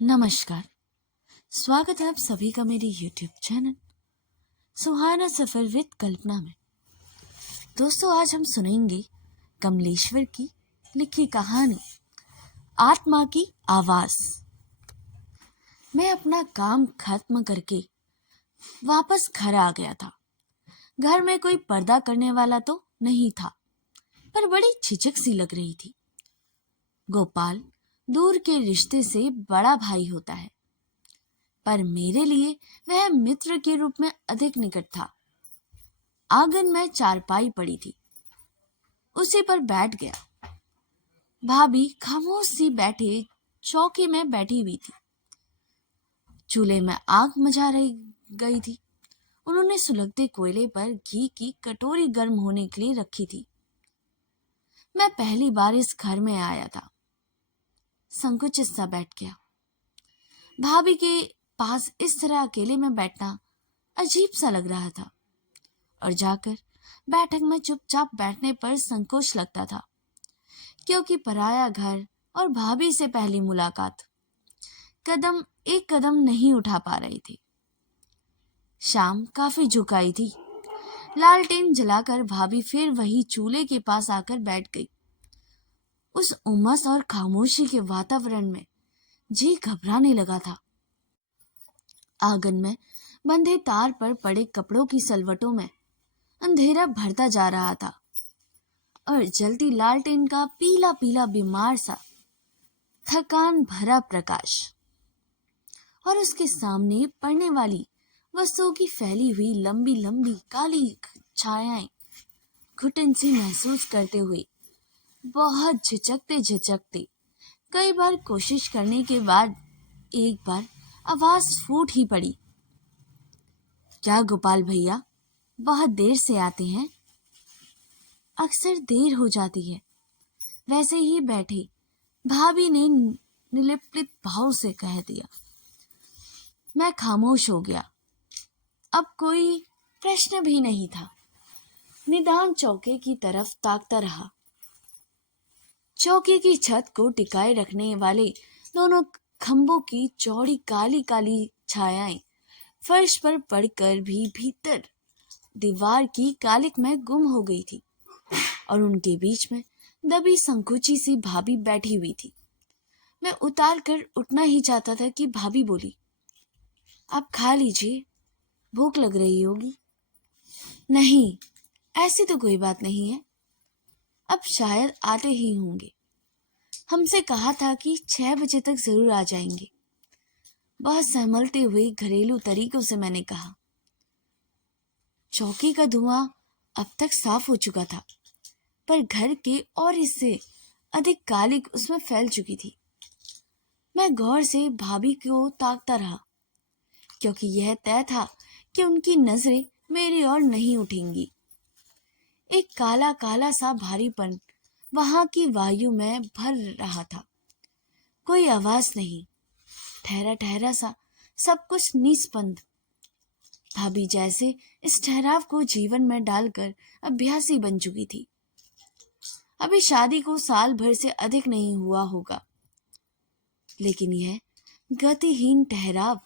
नमस्कार। स्वागत है आप सभी का मेरे YouTube channel Suhana Safar with Kalpana में। दोस्तों, आज हम सुनेंगे कमलेश्वर की लिखी कहानी आत्मा की आवाज। मैं अपना काम खत्म करके वापस घर आ गया था। घर में कोई पर्दा करने वाला तो नहीं था, पर बड़ी झिझक सी लग रही थी। गोपाल दूर के रिश्ते से बड़ा भाई होता है, पर मेरे लिए वह मित्र के रूप में अधिक निकट था। आंगन में चारपाई पड़ी थी, उसी पर बैठ गया। भाभी खामोश सी बैठे चौकी में बैठी हुई थी। चूल्हे में आग मचा रही गई थी। उन्होंने सुलगते कोयले पर घी की कटोरी गर्म होने के लिए रखी थी। मैं पहली बार इस घर में आया था। संकुचित सा बैठ गया। भाभी के पास इस तरह अकेले में बैठना अजीब सा लग रहा था, और जाकर बैठक में चुपचाप बैठने पर संकोच लगता था, क्योंकि पराया घर और भाभी से पहली मुलाकात। एक कदम नहीं उठा पा रही थी। शाम काफी झुकाई थी। लालटेन जलाकर भाभी फिर वही चूल्हे के पास आकर बैठ गई। उस उमस और खामोशी के वातावरण में जी घबराने लगा था। आंगन में बंधे तार पर पड़े कपड़ों की सलवटों में अंधेरा भरता जा रहा था, और जलती लालटेन का पीला पीला बीमार सा थकान भरा प्रकाश, और उसके सामने पड़ने वाली वस्तुओं की फैली हुई लंबी लंबी काली छायाएं घुटन सी महसूस करते हुए बहुत झिझकते कई बार कोशिश करने के बाद एक बार आवाज फूट ही पड़ी। क्या गोपाल भैया बहुत देर से आते हैं? अक्सर देर हो जाती है। वैसे ही बैठे भाभी ने निर्लिप्त भाव से कह दिया। मैं खामोश हो गया। अब कोई प्रश्न भी नहीं था। निदान चौके की तरफ ताकता रहा। चौके की छत को टिकाए रखने वाले दोनों खंभों की चौड़ी काली काली छायाएं फर्श पर पड़कर भी भीतर दीवार की कालिक में गुम हो गई थी, और उनके बीच में दबी संकुची सी भाभी बैठी हुई थी। मैं उतार कर उठना ही चाहता था कि भाभी बोली, आप खा लीजिए, भूख लग रही होगी। नहीं, ऐसी तो कोई बात नहीं है। अब शायद आते ही होंगे। हमसे कहा था कि 6 बजे तक जरूर आ जाएंगे। बहुत सहमलते हुए घरेलू तरीकों से मैंने कहा। चौकी का धुआं अब तक साफ हो चुका था, पर घर के और इससे अधिक कालिक उसमें फैल चुकी थी। मैं गौर से भाभी को ताकता रहा, क्योंकि यह तय था कि उनकी नजरें मेरी ओर नहीं उठेंगी। एक काला काला सा भारीपन वहां की वायु में भर रहा था। कोई आवाज नहीं, ठहरा ठहरा सा सब कुछ निस्पंद। भाभी जैसे इस ठहराव को जीवन में डालकर अभ्यासी बन चुकी थी। अभी शादी को साल भर से अधिक नहीं हुआ होगा, लेकिन यह गतिहीन ठहराव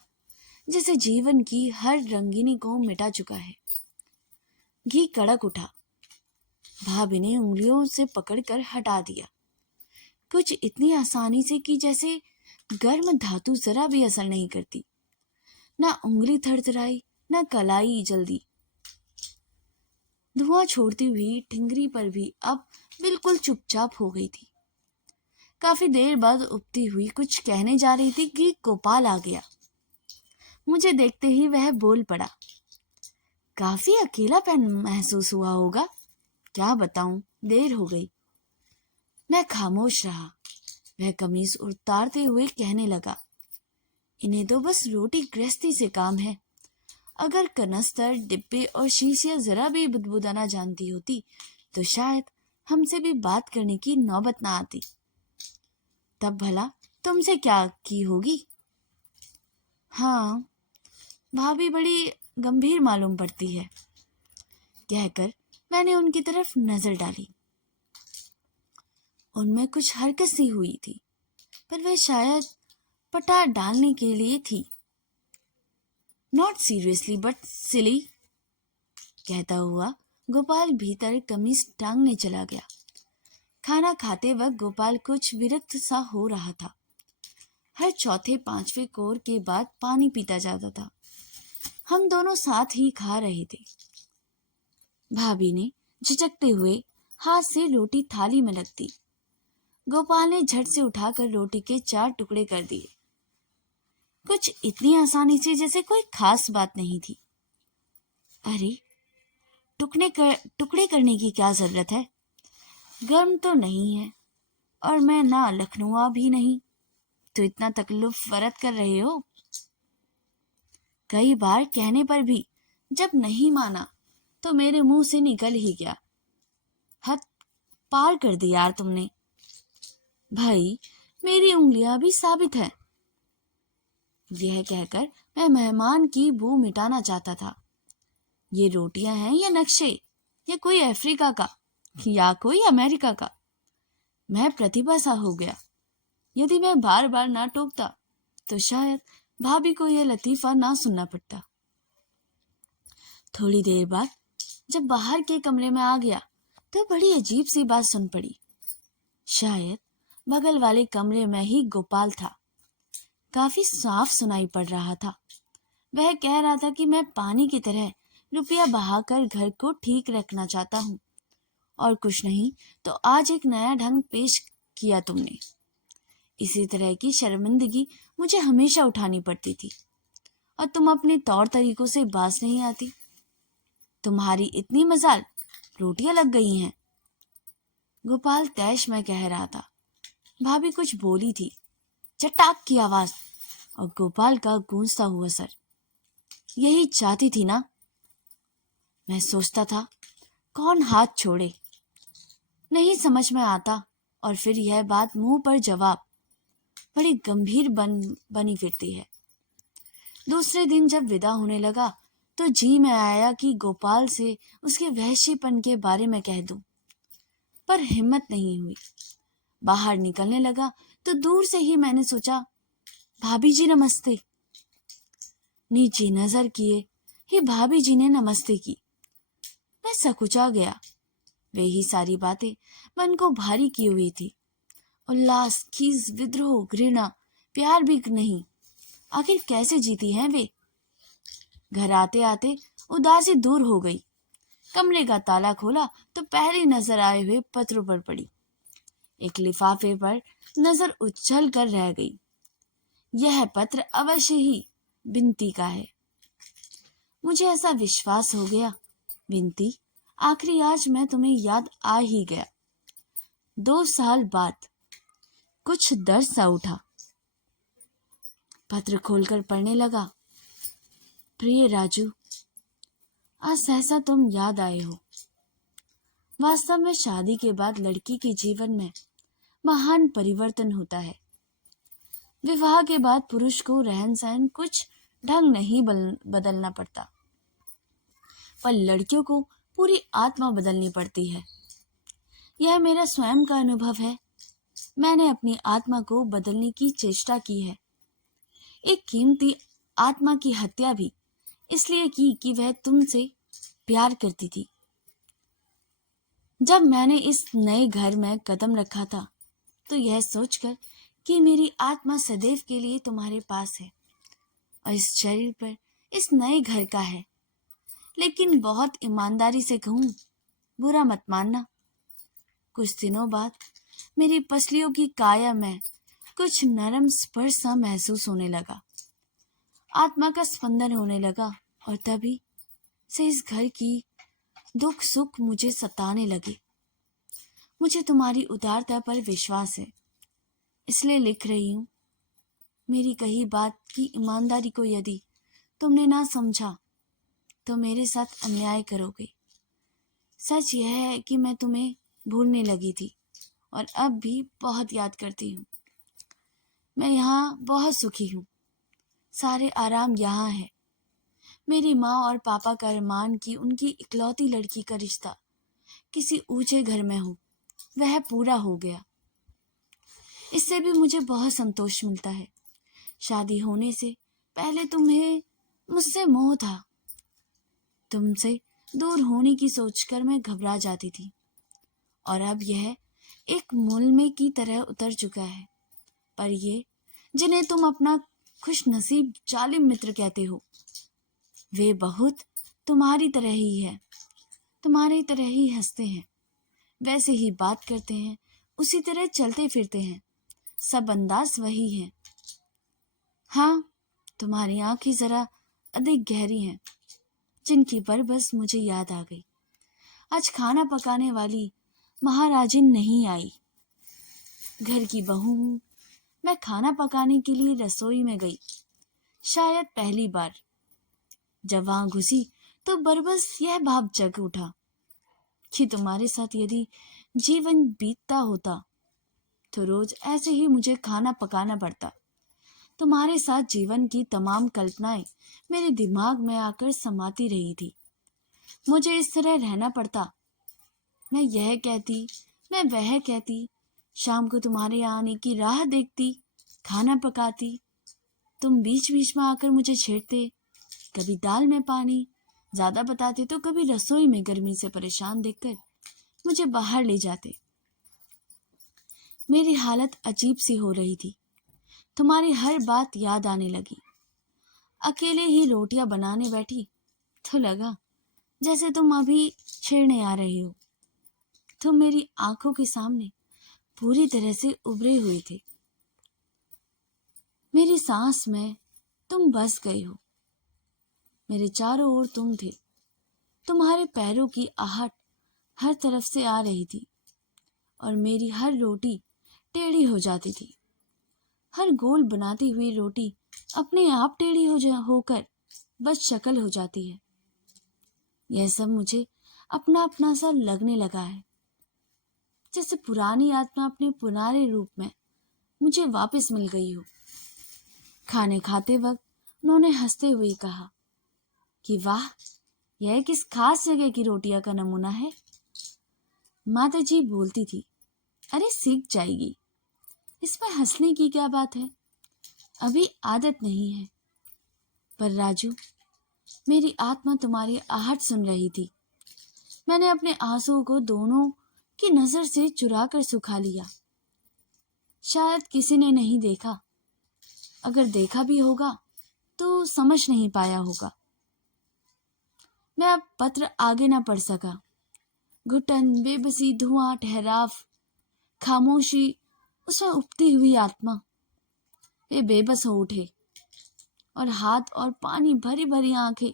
जैसे जीवन की हर रंगीनी को मिटा चुका है। घी कड़क उठा। भाभी ने उंगलियों से पकड़कर हटा दिया, कुछ इतनी आसानी से कि जैसे गर्म धातु जरा भी असर नहीं करती। ना उंगली थरथराई, ना कलाई जल्दी। धुआं छोड़ती हुई ठिंगरी पर भी अब बिल्कुल चुपचाप हो गई थी। काफी देर बाद उबती हुई कुछ कहने जा रही थी कि गोपाल आ गया। मुझे देखते ही वह बोल पड़ा। काफी अकेलापन महसूस हुआ होगा। क्या बताऊं, देर हो गई। मैं खामोश रहा। वह कमीज उतारते हुए कहने लगा, इन्हें तो बस रोटी गृहस्थी से काम है। अगर कनस्तर, डिब्बे और शीशियां जरा भी बुदबुदाना जानती होती तो शायद हमसे भी बात करने की नौबत ना आती। तब भला तुमसे क्या की होगी? हाँ, भाभी बड़ी गंभीर मालूम पड़ती है, कहकर मैंने उनकी तरफ नजर डाली। उनमें कुछ हरकत सी हुई थी, पर वह शायद पटार डालने के लिए थी। नॉट सीरियसली बट सिली, कहता हुआ गोपाल भीतर कमीज टांगने चला गया। खाना खाते वक्त गोपाल कुछ विरक्त सा हो रहा था। हर चौथे पांचवें कोर के बाद पानी पीता जाता था। हम दोनों साथ ही खा रहे थे। भाभी ने झिझकते हुए हाथ से रोटी थाली में रख दी। गोपाल ने झट से उठाकर रोटी के 4 टुकड़े कर दिए, कुछ इतनी आसानी से जैसे कोई खास बात नहीं थी। अरे, टुकड़े करने की क्या जरूरत है? गर्म तो नहीं है और मैं ना लखनऊ भी नहीं, तो इतना तकल्लुफ वरत कर रहे हो। कई बार कहने पर भी जब नहीं माना तो मेरे मुंह से निकल ही गया। हद पार कर दी यार तुमने। भाई, मेरी उंगलियां भी साबित है। यह कहकर मैं मेहमान की बू मिटाना चाहता था। ये रोटियां हैं या नक्शे, या कोई अफ्रीका का या कोई अमेरिका का। मैं प्रतिभा सा हो गया। यदि मैं बार बार ना टोकता तो शायद भाभी को यह लतीफा ना सुनना पड़ता। थोड़ी देर बाद जब बाहर के कमरे में आ गया तो बड़ी अजीब सी बात सुन पड़ी। शायद बगल वाले कमरे में ही गोपाल था। काफी साफ सुनाई पड़ रहा था। वह कह रहा था कि मैं पानी की तरह रुपया बहाकर घर को ठीक रखना चाहता हूँ, और कुछ नहीं तो आज एक नया ढंग पेश किया तुमने। इसी तरह की शर्मिंदगी मुझे हमेशा उठानी पड़ती थी, और तुम अपने तौर तरीकों से बाज नहीं आती। तुम्हारी इतनी मजाल, रोटियां लग गई हैं। गोपाल तैश में कह रहा था। भाभी कुछ बोली थी। चटाक की आवाज और गोपाल का गूंजता हुआ सर। यही चाहती थी ना? मैं सोचता था कौन हाथ छोड़े। नहीं समझ में आता, और फिर यह बात मुंह पर जवाब बड़ी गंभीर बनी फिरती है। दूसरे दिन जब विदा होने लगा तो जी में आया कि गोपाल से उसके वहशीपन के बारे में कह दूं, पर हिम्मत नहीं हुई। बाहर निकलने लगा तो दूर से ही मैंने सोचा, भाभी जी नमस्ते। नीचे नजर किए ही भाभी जी ने नमस्ते की। मैं सकुचा गया। वे ही सारी बातें मन को भारी की हुई थी। उल्लास, खीस, विद्रोह, घृणा, प्यार भी नहीं। आखिर कैसे जीती हैं वे? घर आते आते उदासी दूर हो गई। कमरे का ताला खोला तो पहली नजर आए हुए पत्रों पर पड़ी। एक लिफाफे पर नजर उछल कर रह गई। यह पत्र अवश्य ही विनती का है। मुझे ऐसा विश्वास हो गया, विनती, आखिरी आज मैं तुम्हें याद आ ही गया। 2 साल बाद कुछ दर्द सा उठा। पत्र खोलकर पढ़ने लगा। प्रिय राजू, आज सहसा तुम याद आए हो। वास्तव में शादी के बाद लड़की के जीवन में महान परिवर्तन होता है। विवाह के बाद पुरुष को रहन सहन कुछ ढंग नहीं बदलना पड़ता, पर लड़कियों को पूरी आत्मा बदलनी पड़ती है। यह मेरा स्वयं का अनुभव है। मैंने अपनी आत्मा को बदलने की चेष्टा की है। एक कीमती आत्मा की हत्या भी इसलिए की कि वह तुमसे प्यार करती थी। जब मैंने इस नए घर में कदम रखा था तो यह सोचकर कि मेरी आत्मा सदैव के लिए तुम्हारे पास है और इस शरीर पर इस नए घर का है। लेकिन बहुत ईमानदारी से कहूं, बुरा मत मानना, कुछ दिनों बाद मेरी पसलियों की काया में कुछ नरम स्पर्श सा महसूस होने लगा। आत्मा का स्पंदन होने लगा, और तभी से इस घर की दुख सुख मुझे सताने लगे। मुझे तुम्हारी उदारता पर विश्वास है, इसलिए लिख रही हूं। मेरी कही बात की ईमानदारी को यदि तुमने ना समझा तो मेरे साथ अन्याय करोगे। सच यह है कि मैं तुम्हें भूलने लगी थी और अब भी बहुत याद करती हूँ। मैं यहाँ बहुत सुखी हूँ। सारे आराम यहाँ है। मेरी माँ और पापा का अरमान कि उनकी इकलौती लड़की का रिश्ता किसी ऊंचे घर में हो, वह पूरा हो गया। इससे भी मुझे बहुत संतोष मिलता है। शादी होने से पहले तुम्हें मुझसे मोह था। तुमसे दूर होने की सोचकर मैं घबरा जाती थी, और अब यह एक मुलमे की तरह उतर चुका है। पर ये जिन्हें तुम अपना खुश नसीब जालिम मित्र कहते हो, वे बहुत तुम्हारी तरह ही है। तुम्हारी तरह ही हंसते हैं, वैसे ही बात करते हैं, उसी तरह चलते फिरते हैं, सब अंदाज वही है। हाँ, तुम्हारी आंखें जरा अधिक गहरी हैं, जिनकी पर बस मुझे याद आ गई। आज खाना पकाने वाली महाराजिन नहीं आई। घर की बहू हूँ, मैं खाना पकाने के लिए रसोई में गई, शायद पहली बार। जब वहां घुसी तो बरबस यह भाव जग उठा कि तुम्हारे साथ यदि जीवन बीतता होता तो रोज ऐसे ही मुझे खाना पकाना पड़ता। तुम्हारे साथ जीवन की तमाम कल्पनाएं मेरे दिमाग में आकर समाती रही थी। मुझे इस तरह रहना पड़ता। मैं यह कहती, मैं वह कहती, शाम को तुम्हारे आने की राह देखती, खाना पकाती, तुम बीच बीच में आकर मुझे छेड़ते, कभी दाल में पानी ज्यादा बताते तो कभी रसोई में गर्मी से परेशान देखकर मुझे बाहर ले जाते। मेरी हालत अजीब सी हो रही थी। तुम्हारी हर बात याद आने लगी। अकेले ही रोटियां बनाने बैठी तो लगा जैसे तुम अभी छेड़ने आ रहे हो। तुम मेरी आंखों के सामने पूरी तरह से उभरे हुए थे। मेरी सांस में तुम बस गए हो। मेरे चारों ओर तुम थे। तुम्हारे पैरों की आहट हर तरफ से आ रही थी, और मेरी हर रोटी टेढ़ी हो जाती थी। हर गोल बनाती हुई रोटी अपने आप टेढ़ी होकर बस शक्ल हो जाती है। यह सब मुझे अपना अपना सा लगने लगा है, जैसे पुरानी आत्मा अपने पुराने रूप में मुझे वापस मिल गई हो। खाने खाते वक्त उन्होंने हंसते हुए कहा कि वाह, यह किस खास जगह की रोटियां का नमूना है। माता जी बोलती थी, अरे सीख जाएगी, इसमें हंसने की क्या बात है, अभी आदत नहीं है। पर राजू, मेरी आत्मा तुम्हारी आहट सुन रही थी। मैंने अपने आंसुओं को दोनों की नजर से चुरा कर सुखा लिया। शायद किसी ने नहीं देखा, अगर देखा भी होगा तो समझ नहीं पाया होगा। मैं अब पत्र आगे ना पढ़ सका। घुटन, बेबसी, धुआं, ठहराव, खामोशी, उसमें उबती हुई आत्मा। वे बेबस हो उठे, और हाथ और पानी भरी भरी आंखें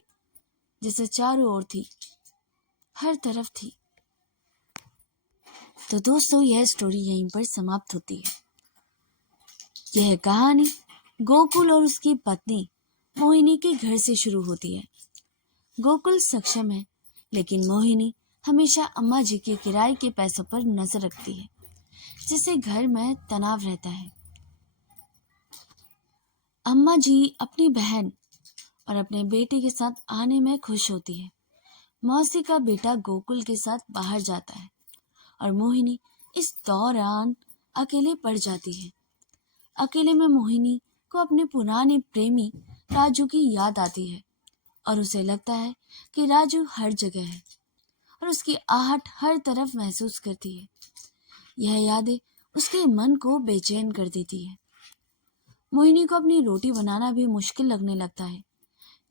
जैसे चारों ओर थी, हर तरफ थी। तो दोस्तों, यह स्टोरी यहीं पर समाप्त होती है। यह कहानी गोकुल और उसकी पत्नी मोहिनी के घर से शुरू होती है। गोकुल सक्षम है, लेकिन मोहिनी हमेशा अम्मा जी के किराए के पैसों पर नजर रखती है, जिससे घर में तनाव रहता है। अम्मा जी अपनी बहन और अपने बेटे के साथ आने में खुश होती है। मौसी का बेटा गोकुल के साथ बाहर जाता है, और मोहिनी इस दौरान अकेले पड़ जाती है। अकेले में मोहिनी को अपने पुराने प्रेमी राजू की याद आती है, और उसे लगता है कि राजू हर जगह है और उसकी आहट हर तरफ महसूस करती है। यह यादें उसके मन को बेचैन कर देती है। मोहिनी को अपनी रोटी बनाना भी मुश्किल लगने लगता है,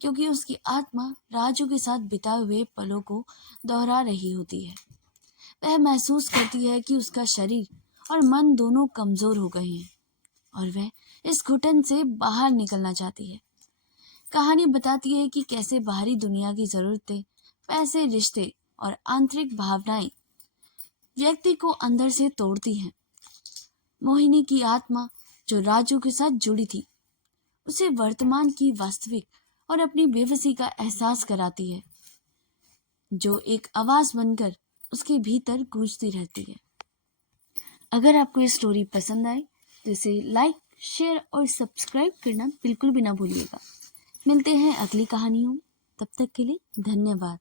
क्योंकि उसकी आत्मा राजू के साथ बिताए हुए पलों को दोहरा रही होती है। वह महसूस करती है कि उसका शरीर और मन दोनों कमजोर हो गए हैं, और वह इस घुटन से बाहर निकलना चाहती है। कहानी बताती है कि कैसे बाहरी दुनिया की जरूरतें, पैसे, रिश्ते और आंतरिक भावनाएं व्यक्ति को अंदर से तोड़ती हैं। मोहिनी की आत्मा जो राजू के साथ जुड़ी थी, उसे वर्तमान की वास्तविक और अपनी बेबसी का एहसास कराती है, जो एक आवाज बनकर उसके भीतर गूंजती रहती है। अगर आपको ये स्टोरी पसंद आए तो इसे लाइक, शेयर और सब्सक्राइब करना बिल्कुल भी ना भूलिएगा। मिलते हैं अगली कहानियों में, तब तक के लिए धन्यवाद।